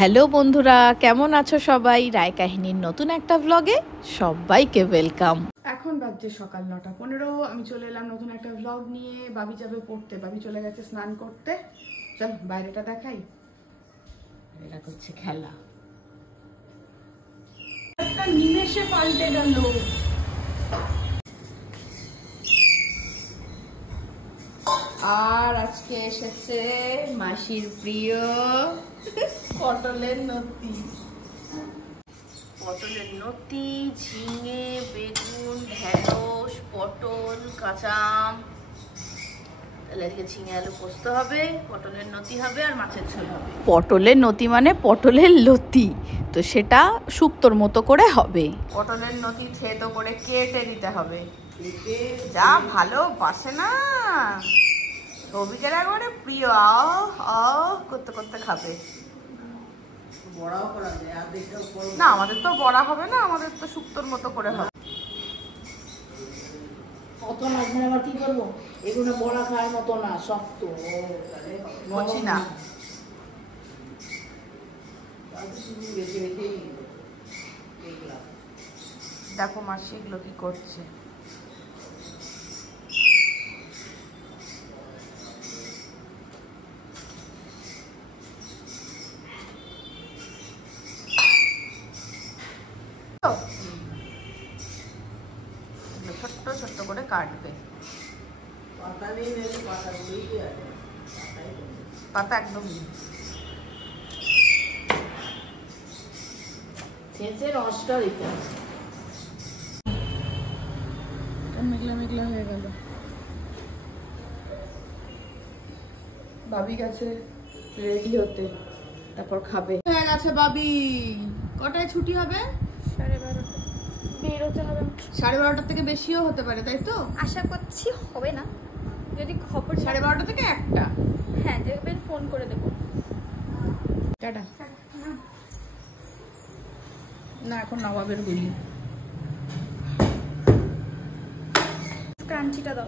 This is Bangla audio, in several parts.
হ্যালো বন্ধুরা, কেমন আছো সবাই? রায় কাহিনীর নতুন একটা ব্লগে সবাইকে ওয়েলকাম। এখন বাজছে সকাল 9:15। আমি চলে এলাম নতুন একটা ব্লগ নিয়ে। বাবি যাবে পড়তে, বাবি চলে গেছে স্নান করতে। চল বাইরেটা দেখাই। এটা করছে খেলা, একটা নিমেষে পাল্টে গেল। আর আজকে এসেছে মাসির প্রিয় পটলের নতি। পটলের নতি, ঝিঙে, বেগুন, ঢেঁড়স, পটল, কাঁচা আম। তাহলে আজকে ঝিঙে আলু পোস্ত হবে, পটলের নতি হবে আর মাছের ঝোল হবে। পটলের নতি মানে পটলের লতি, তো সেটা শুক্তোর মতো করে হবে। পটলের নতি থেতো করে কেটে দিতে হবে। যা ভালো বাসে না, রবিকের একবারে প্রিয়। করতে করতে খাবে। না, আমাদের তো বড়া হবে না, আমাদের তো শুক্তোর মতো করে হবে। কত লাগবে আবার কি করবো? এগুলো বড়া খাওয়ার মতো না, শক্ত বলছি না। দেখো মাসি এগুলো কি করছে। ছোট্ট ছোট্ট করে কাটবে। পাতা একদম রসটা দিতে মেঘলা মেঘলা হয়ে গেল। বাবি গেছে রেডি হতে, তারপর খাবে। হয়ে গেছে বাবি। কটায় ছুটি হবে? 12:30 বেরোতে হবে। 12:30 থেকে বেশিও হতে পারে, তাই তো? আশা করছি হবে না, যদি খবর 12:30 থেকে 1টা। হ্যাঁ দেখবেন, ফোন করে দেবো। টাটা। না, এখন নবাবের গুলি। ক্রাঞ্চিটা দাও।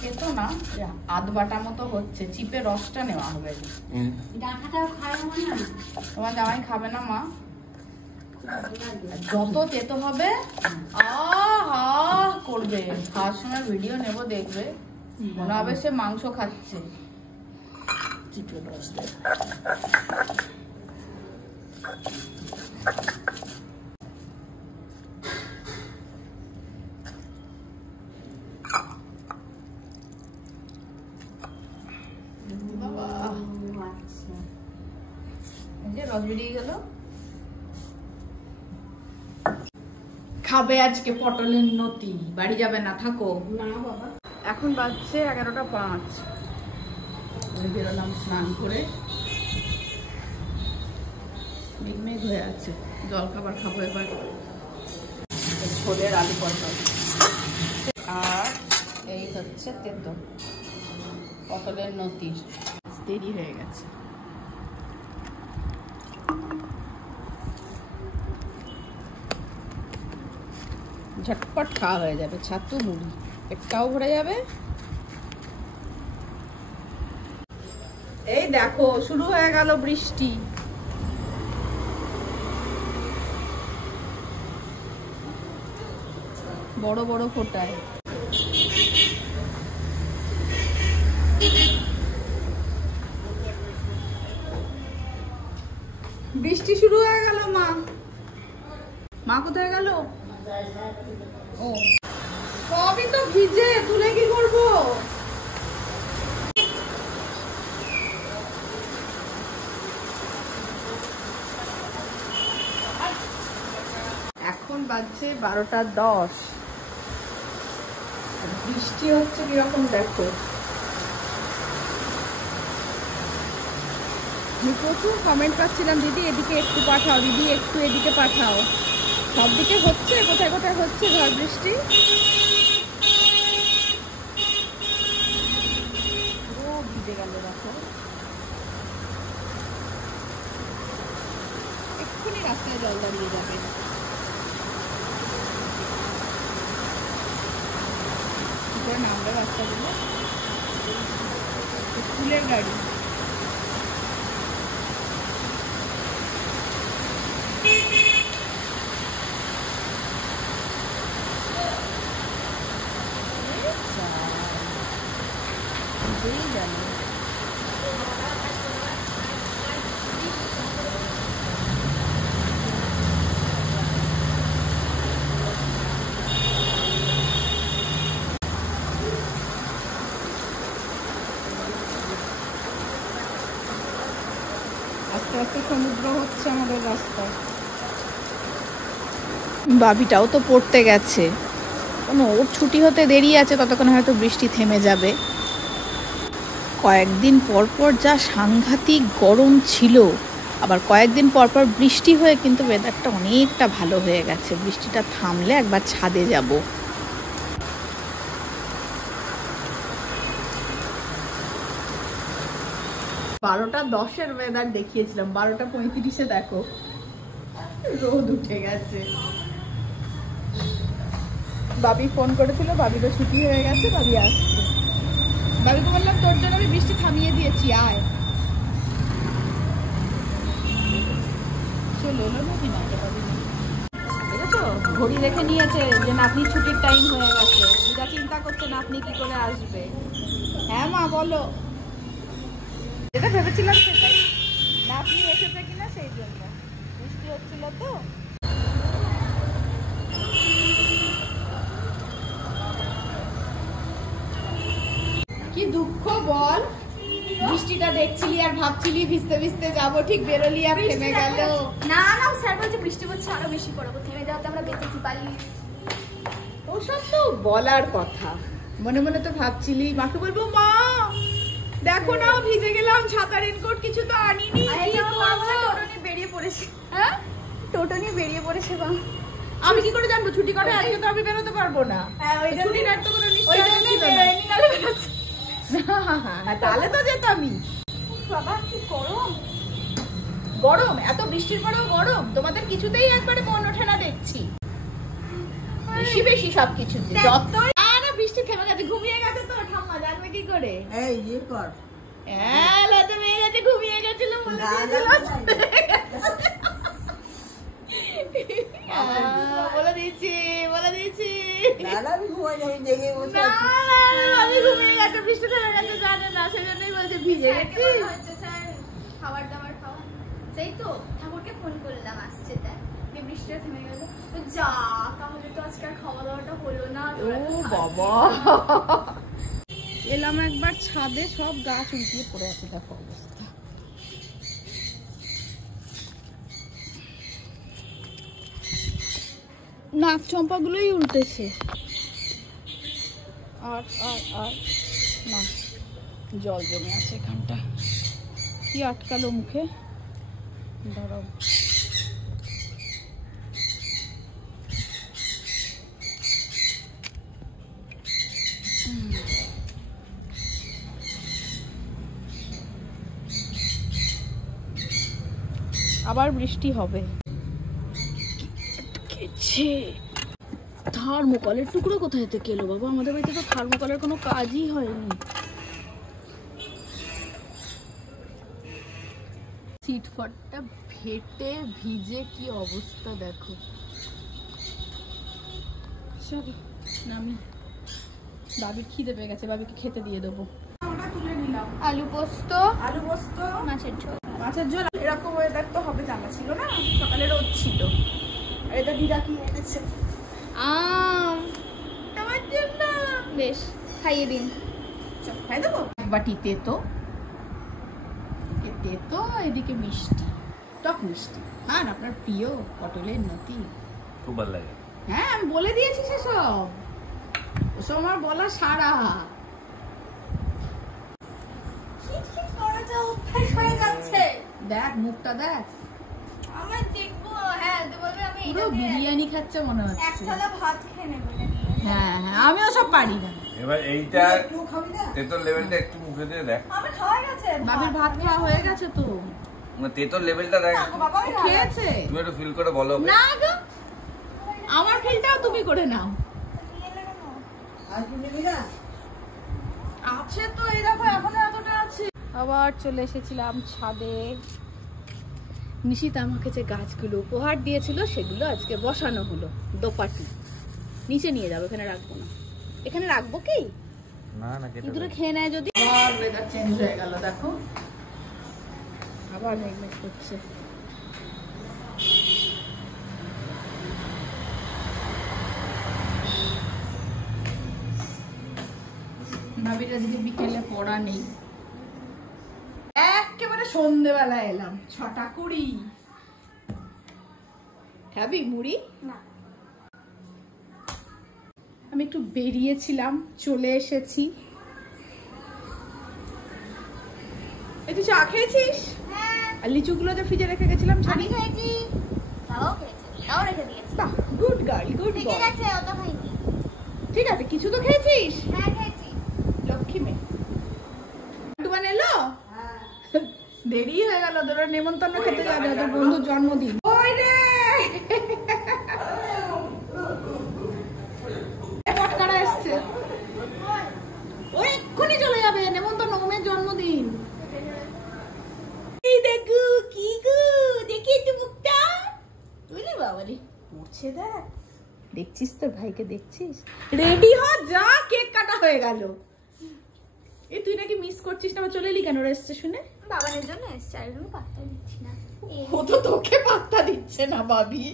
খেতো না, আধ বাটা মতো হচ্ছে, চিপে রসটা নেওয়া হবে। তোমার জামাই খাবে না মা? যত তেতো হবে করবে। খাওয়ার সময় ভিডিও নেব, দেখবে মনে হবে সে মাংস খাচ্ছে। চিপে রস দেয়। রস বেরিয়ে গেল। খাবে আজকে পটলের নতি। বাড়ি যাবে না, থাকো। না বাবা, এখন বাজছে 11:05। বেরোলাম স্নান করে, মেঘ হয়ে আছে। জল খাবার খাবো এবার, ছোলের আলু পটল। আর এই হচ্ছে তেতো পটলের নতি। দেরি হয়ে গেছে। ঝটপট খাওয়া হয়ে যাবে, ছাতু মুড়ি, পেটটাও ভরে যাবে। এই দেখো শুরু হয়ে গেল বৃষ্টি। বড় বড় ফোঁটায়। বৃষ্টি শুরু হয়ে গেল। মা কোথায় গেল? ও, সবই তো ভিজে, তুলে কি করবো? এখন বাজছে 12:10। বৃষ্টি হচ্ছে কিরকম দেখো। আমি প্রচুর কমেন্ট পাচ্ছিলাম, দিদি এদিকে একটু পাঠাও, দিদি একটু এদিকে পাঠাও। সব দিকে হচ্ছে, কোথায় কোথায় হচ্ছে ঝড় বৃষ্টি। পুরো ভিজে গেল দেখো। এক্ষুনি রাস্তায় জল দাঁড়িয়ে যাবে। নামবে বাচ্চাগুলো? স্কুলের গাড়ি। আস্তে আস্তে সমুদ্র হচ্ছে আমাদের রাস্তায়। বাবিটাও তো পড়তে গেছে, কোনো ওর ছুটি হতে দেরি আছে, ততক্ষণ হয়তো বৃষ্টি থেমে যাবে। কয়েকদিন পর পর যা সাংঘাতিক গরম ছিল, আবার কয়েকদিন পর পর বৃষ্টি হয়ে কিন্তু ওয়েদারটা অনেকটা ভালো হয়ে গেছে। বৃষ্টিটা থামলে একবার ছাদে যাব। 12:10 ওয়েদার দেখিয়েছিলাম, 12:35 দেখো রোদ উঠে গেছে। বাবি ফোন করেছিল, বাবিরও ছুটি হয়ে গেছে, বাবি আসছে। বাবিকে বললাম তোর জন্য আমি বৃষ্টি থামিয়ে দিয়েছি, আয়। চলো এলো নাকি না দেখেছো, ঘড়ি রেখে নিয়েছে যে নাতনি ছুটির টাইম হয়ে গেছে। দিদা চিন্তা করছে নাতনি কি করে আসবে। হ্যাঁ মা বলো। যেটা ভেবেছিলাম সেটাই, নাতনি এসেছে কিনা সেই জন্য। বৃষ্টি হচ্ছিল তো। কি দুঃখ বল, বৃষ্টিটা দেখছিলি আর ভাবছিলি ভিজতে ভিজতে যাবো, ঠিক বেরোলি আর থেমে গেল। না না, স্যার বলছে বৃষ্টি পড়ছে আরো বেশি পড়বো, থেমে যাওয়াতে আমরা বেঁচেছি, পালিয়ে। ওসব তো বলার কথা, মনে মনে তো ভাবছিলি মাকে বলবো মা দেখো না ভিজে গেলাম, ছাতা রেনকোট কিছু তো আনিনি, টোটো নিয়ে বেরিয়ে পড়েছে। হ্যাঁ টোটো নিয়ে বেরিয়ে পড়েছে। বা আমি কি করে জানবো ছুটি করে? আজকে তো আমি বেরোতে পারবো না। ছুটির আর তো কোনো নিশ্চয়তা ছিল না। তাহলে তো যেতামই। বাবা কি গরম, গরম, এত বৃষ্টির পরেও গরম। তোমাদের কিছুতেই একবারে মন ওঠে না দেখছি, বেশি বেশি সবকিছুতে। না বৃষ্টি থেমে গেছে, ঘুমিয়ে গেছে তো ঠাম্মা, জানবে কি করে? এই ইয়ে কর, হ্যাঁ লজ্জা পেয়ে গেছে, ঘুমিয়ে গেছিল বলে বলে দিয়েছি, বলে দিয়েছি। আমি ঘুমাই যাই, জেগে বসে না আমি ঘুমিয়ে গেছে, বৃষ্টি থেমে গেছে জানে না, সেই জন্যই বলছে ভিজে গেছি। স্যার খাবার দাবার খাওয়া, সেই তো ঠাকুরকে ফোন করলাম আসছে, তাই বৃষ্টিটা থেমে গেল। তো যা, তাহলে তো আজকে আর খাওয়া দাওয়াটা হলো না। ও বাবা, এলাম একবার ছাদে, সব গাছ উল্টিয়ে পড়ে আছে, দেখো অবস্থা। নাক চম্পা গুলোই উল্টেছে। আর আর আর না, জল জমে আছে এখানটা। কি আটকালো মুখে, দাঁড়াও। আবার বৃষ্টি হবে। থার্মোকলের টুকরো কোথায় থেকে এলো বাবা? আমাদের বাড়িতে তো থার্মোকলের কোনো কাজই হয়নি। সিটফটটা ফেটে ভিজে কি অবস্থা দেখো। চলো নামি, বাবির খিদে পেয়ে গেছে, বাবিকে খেতে দিয়ে দেবো। তুলে নিলাম আলু পোস্ত, আলু পোস্ত, মাছের ঝোল। মাছের ঝোল। এরকম ওয়েদার তো হবে জানা ছিল না, সকালে রোদ ছিল। আর এটা দিদা কি এনেছে? আম, তোমার জন্য। বেশ খাইয়ে দিন। চল খাই দেবো। এক বাটি তেতো, তেতো এদিকে মিষ্টি, টক মিষ্টি। আর আপনার প্রিয় পটলের নতি, খুব ভালো লাগে। হ্যাঁ আমি বলে দিয়েছি সেসব, ওসব আমার বলা সারা। দেখ মুখটা দেখ, আমার দেখবো। হ্যাঁ বলবে আমি পুরো বিরিয়ানি খাচ্ছে মনে হচ্ছে। এক থালা ভাত খেয়ে নেবো। হ্যাঁ হ্যাঁ, আমিও সব পারি না। এবার এইটা একটু খাবি না? তেতোর লেভেলটা একটু মুখে দিয়ে দেখ। আমার খাওয়া গেছে। বাবির ভাত খাওয়া হয়ে গেছে তো, তেতোর লেভেলটা দেখ। বাবা ও খেয়েছে। তুমি একটু ফিল করে বলো। না গো, আমার ফিলটাও তুমি করে নাও। আর কি নিবি না? আছে তো, এই দেখো এখনো এতটা আছে। আবার চলে এসেছিলাম ছাদে। নিশিত আমাকে যে গাছগুলো উপহার দিয়েছিল সেগুলো আজকে বসানো হলো। দোপাটি নিচে নিয়ে যাবো, এখানে রাখবো না। এখানে রাখবো কি না না কেটে ইঁদুরে খেয়ে নেয় যদি। আবার ওয়েদার চেঞ্জ হয়ে গেল, দেখো আবার মেঘমেঘ করছে। ভাবির আজকে বিকেলে পড়া নেই, একেবারে সন্ধ্যেবেলা এলাম 6:20। খাবি মুড়ি? না আমি একটু বেরিয়েছিলাম, চলে এসেছি। এই তুই চা খেয়েছিস? হ্যাঁ আর লিচুগুলো যে ফ্রিজে রেখে গেছিলাম আমি ছাড়ি? খাইছি, বাবাও খেয়েছে, তাও রেখে দিয়েছি। বাহ, গুড গার্ল, গুড ঠিক বয়। আছে, অত খাইনি। ঠিক আছে, কিছু তো খেয়েছিস। হ্যাঁ খেয়েছি। লক্ষ্মী মেয়ে। টুবান এলো? দেরি হয়ে গেল, তোরা নেমন্তন্ন খেতে যাবে, তোর বন্ধুর জন্মদিন। ওই রে পটকারা এসছে, ও এক্ষুনি চলে যাবে, নেমন্তন্ন, ওমের জন্মদিন। এই দেখো কি গো, দেখি একটু মুখটা। বুঝলি বাবা রে, উঠছে দেখ, দেখছিস তোর ভাইকে, দেখছিস? রেডি হ, যা, কেক কাটা হয়ে গেল। এই তুই নাকি মিস করছিস না, চলে এলি কেন ওরা এসছে শুনে? বাবানের জন্য এসছে, আর জন্য পাত্তা দিচ্ছি না। ও তো তোকে পাত্তা দিচ্ছে না ভাবি।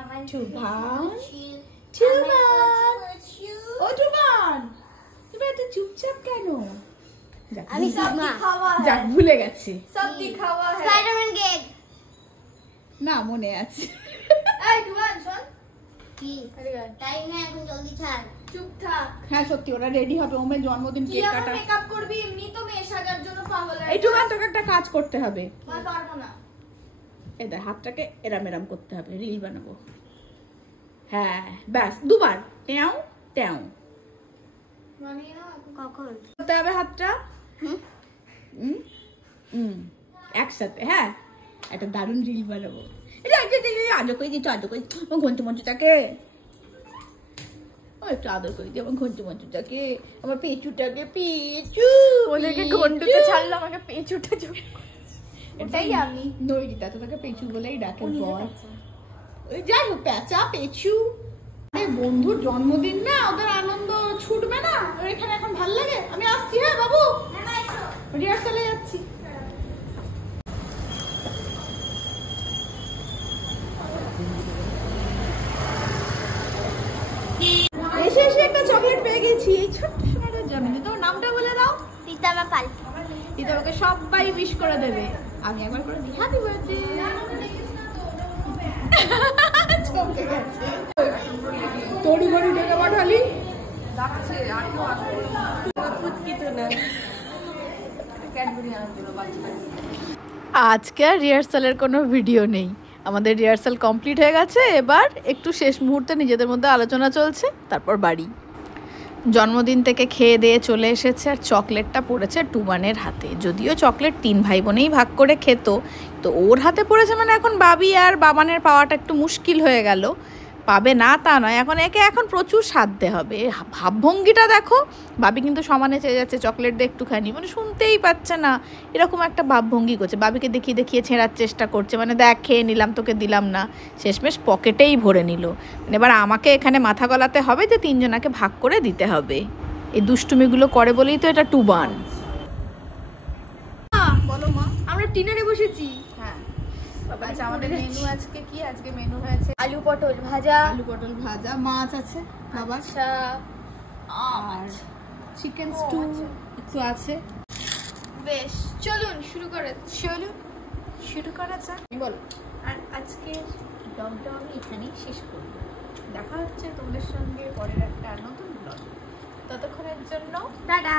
আমার টুবান, টুবান। ও টুবান, তুমি এত চুপচাপ কেন? যাক, আমি সব খাওয়া যাক, ভুলে গেছে। সব খাওয়া है স্পাইডারম্যান কেক। না, মনে আছে। এই টুবান শোন, কি টাইম না, এখন জলদি ছাড়, চুপ থাক। হ্যাঁ সত্যি, ওরা রেডি হবে, ওমের জন্মদিন, কি কেক আমার কাটা। মেকআপ করবি? এমনি তো মেয়ে সাজার জন্য পাগল এই টুবান, তোকে একটা কাজ করতে হবে। আমি পারবো না। এই দেখ, হাতটাকে এরাম এরাম করতে হবে, রিল বানাবো। হ্যাঁ ব্যাস, দুবার ট্যাও ট্যাও মানে না কখন করতে হবে হাতটা। একসাথে, হ্যাঁ, একটা দারুণ রিল বানাবো। আদর করে দিচ্ছ, আদর করে ঘন্টু মঞ্চুটাকে, একটু আদর করে দিই আমার ঘন্টু মঞ্চুটাকে, আমার পেঁচুটাকে, পেঁচু। ওদেরকে ঘন্টুতে ছাড়লো, আমাকে পেঁচুটা চুপ। এটাই আমি নৈরিতা তো তাকে পেঁচু বলেই ডাকে বল। ওই যাই হোক, পেঁচা পেঁচু। বন্ধুর জন্মদিন না, ওদের আনন্দ ছুটবে না? ওর এখানে এখন ভাল লাগে। আমি আসছি, হ্যাঁ বাবু, রিহার্সালে যাচ্ছি। এসে এসে একটা চকলেট পেয়ে গেছি এই ছোট্ট সোনাটার জন্মদিন। তোমার নামটা বলে দাও। রীতামা পাল। রীতামাকে সবাই উইশ করে দেবে, আমি একবার করে দিই হ্যাপি বার্থডে। চমকে গেছে, তড়ি ঘড়ি ডেকে পাঠালি। আজকে আর রিহার্সালের কোনো ভিডিও নেই, আমাদের রিহার্সাল কমপ্লিট হয়ে গেছে। এবার একটু শেষ মুহূর্তে নিজেদের মধ্যে আলোচনা চলছে, তারপর বাড়ি। জন্মদিন থেকে খেয়ে দিয়ে চলে এসেছে, আর চকলেটটা পড়েছে টুবানের হাতে। যদিও চকলেট 3 ভাই বোনেই ভাগ করে খেত, তো ওর হাতে পড়েছে মানে এখন বাবি আর বাবানের পাওয়াটা একটু মুশকিল হয়ে গেল। পাবে না তা নয়, এখন একে এখন প্রচুর সাধতে হবে। ভাবভঙ্গিটা দেখো, বাবি কিন্তু সমানে চেয়ে যাচ্ছে চকলেট দিয়ে একটুখানি, মানে শুনতেই পাচ্ছে না, এরকম একটা ভাবভঙ্গি করছে। বাবিকে দেখিয়ে দেখিয়ে ছেঁড়ার চেষ্টা করছে, মানে দেখ খেয়ে নিলাম, তোকে দিলাম না। শেষমেশ পকেটেই ভরে নিল। এবার আমাকে এখানে মাথা গলাতে হবে যে 3 জনাকে ভাগ করে দিতে হবে। এই দুষ্টুমিগুলো করে বলেই তো এটা টুবান। বলো মা, আমরা ডিনারে বসেছি। হ্যাঁ, আচ্ছা আমাদের মেনু আজকে কি? আজকে মেনু হয়েছে আলু পটল ভাজা, আলু পটল ভাজা, মাছ আছে বাবা, আচ্ছা আর চিকেন স্টু একটু আছে। বেশ, চলুন শুরু করে। চলুন শুরু করা যাক। বলো। আর আজকের ব্লগটা আমি এখানেই শেষ করব। দেখা হচ্ছে তোমাদের সঙ্গে পরের একটা নতুন ব্লগ। ততক্ষণের জন্য টাটা।